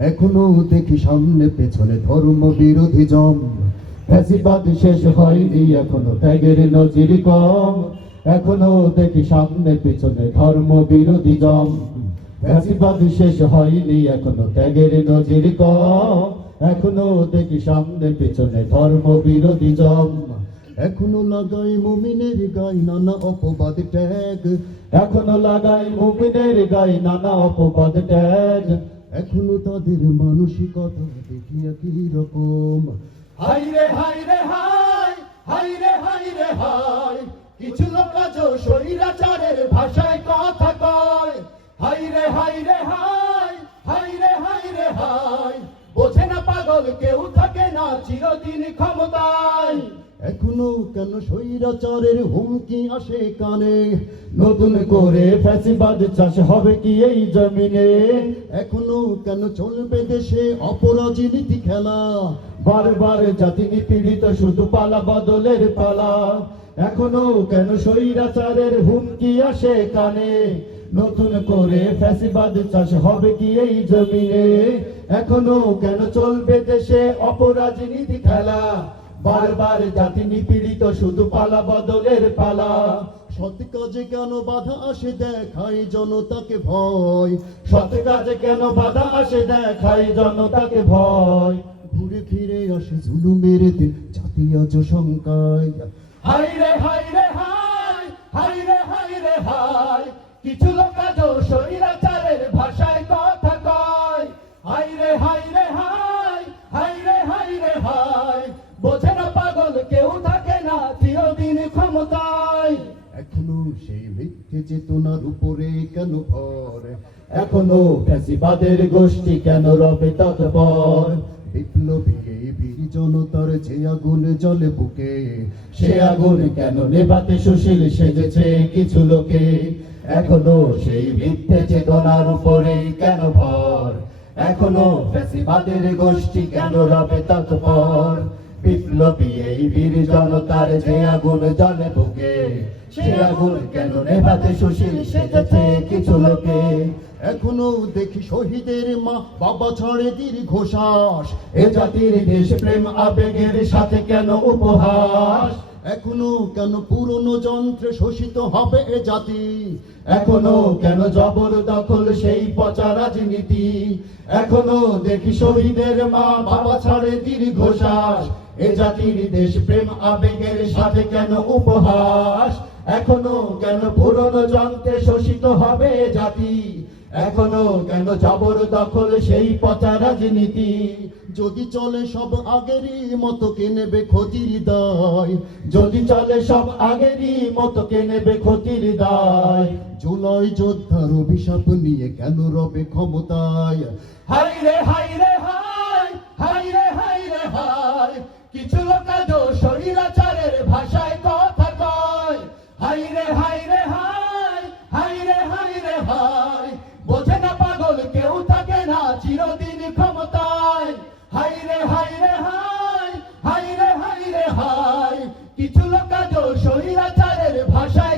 এখনও দেখি সামনে পেছনে ধর্ম বিরোধী জম। ফ্যাসিবাদ শেষ হয়নি এখনও, ত্যাগের নজির কম। এখনও দেখি সামনে পেছনে ধর্ম বিরোধী জম। ফ্যাসিবাদ শেষ হয়নি এখনও, ত্যাগের নজির কম। এখনও দেখি সামনে পেছনে ধর্ম বিরোধী জম। এখনও লাগাই মুমিনের গাই নানা অপবাদ ট্যাগ এখনও লাগাই মুমিনের গাই নানা অপবাদ ট্যাগ এখনও তাদের মানসিকতা দেখিয়া কি রকম হাই রে হাই রে হাই হাই রে হাই রে হাই কিছু লোক আজ স্বৈরাচারের কেন স্বৈরাচারের হুমকি আসে কানে? নতুন করে ফ্যাসিবাদ চাষ হবে কি এই জমিনে? এখনও কেন চলবে দেশে অপরাজনীতি খেলা? বারবার জাতি নিপীড়িত শুধু পালা বদলের পালা। এখনও কেন স্বৈরাচারের হুমকি আসে কানে? নতুন করে ফ্যাসিবাদ চাষ হবে কি এই জমিনে? এখনও কেন চলবে দেশে অপরাজনীতি খেলা? বারবার জাতি নিপীড়িত শুধু পালা বদলের পালা। সৎ কাজে কেন বাধা আসে দেখাই জনতাকে ভয়? সৎ কাজে কেন বাধা আসে দেখাই জনতাকে ভয়? ঘুরে ফিরে আসে জুলুমের দিন জাতি আজ শঙ্কায়। হাই রে হাই রে হাই হাই রে হাই রে হাই কিছু লোক আজ চেতনার উপরে কেন ভর? এখনও ফ্যাসিবাদের গোষ্ঠী কেন রবে তৎপর? বিপ্লবী জনতার যে আগুন জলে বুকে, সে আগুন কেন নেভাতে সুশীল সেজেছে কিছু লোকে? এখনও সেই মিথ্যে চেতনার উপরে কেন ভর? এখনও ফ্যাসিবাদের গোষ্ঠী কেন রবে তৎপর? বিপ্লবী বীর জনতার যে আগুন জলে সে আগুন কেন নেভাতে সুশীল সেজেছে কিছু লোকে? এখনও দেখি শহীদের মা বাবা ছড়ে দীর্ঘশ্বাস। এ জাতির দেশ প্রেম আবেগের সাথে কেন উপহাস? এখনও কেন পুরনো যন্ত্রে শোষিত হবে এ জাতি? এখনও কেন জবর দখল সেই পচা রাজনীতি? এখনও দেখি শহীদের মা বাবা ছাড়ে দীর্ঘশ্বাস। এ জাতির দেশ প্রেম আবেগের সাথে কেন উপহাস? এখনও কেন পুরনো যন্ত্রে শোষিত হবে জাতি? এখনও কেন জবর দখল সেই পচা রাজনীতি? যদি চলে সব আগেরই মতো কে নেবে ক্ষতির দায়? যদি চলে সব আগেরই মতো কে নেবে ক্ষতির দায়? জুলাই যোদ্ধার অভিশাপ নিয়ে কেন রবে ক্ষমতায়? হাই রে হাই রে হাই রে হাই হাই রে হাই রে ভাই বোঝে না পাগল কেউ থাকে না চিরদিন ক্ষমতায়। হাই রে হাই রে হাই হাই রে হাই রে হাই কিছু লোকাজ সহিরাচারের ভাষায়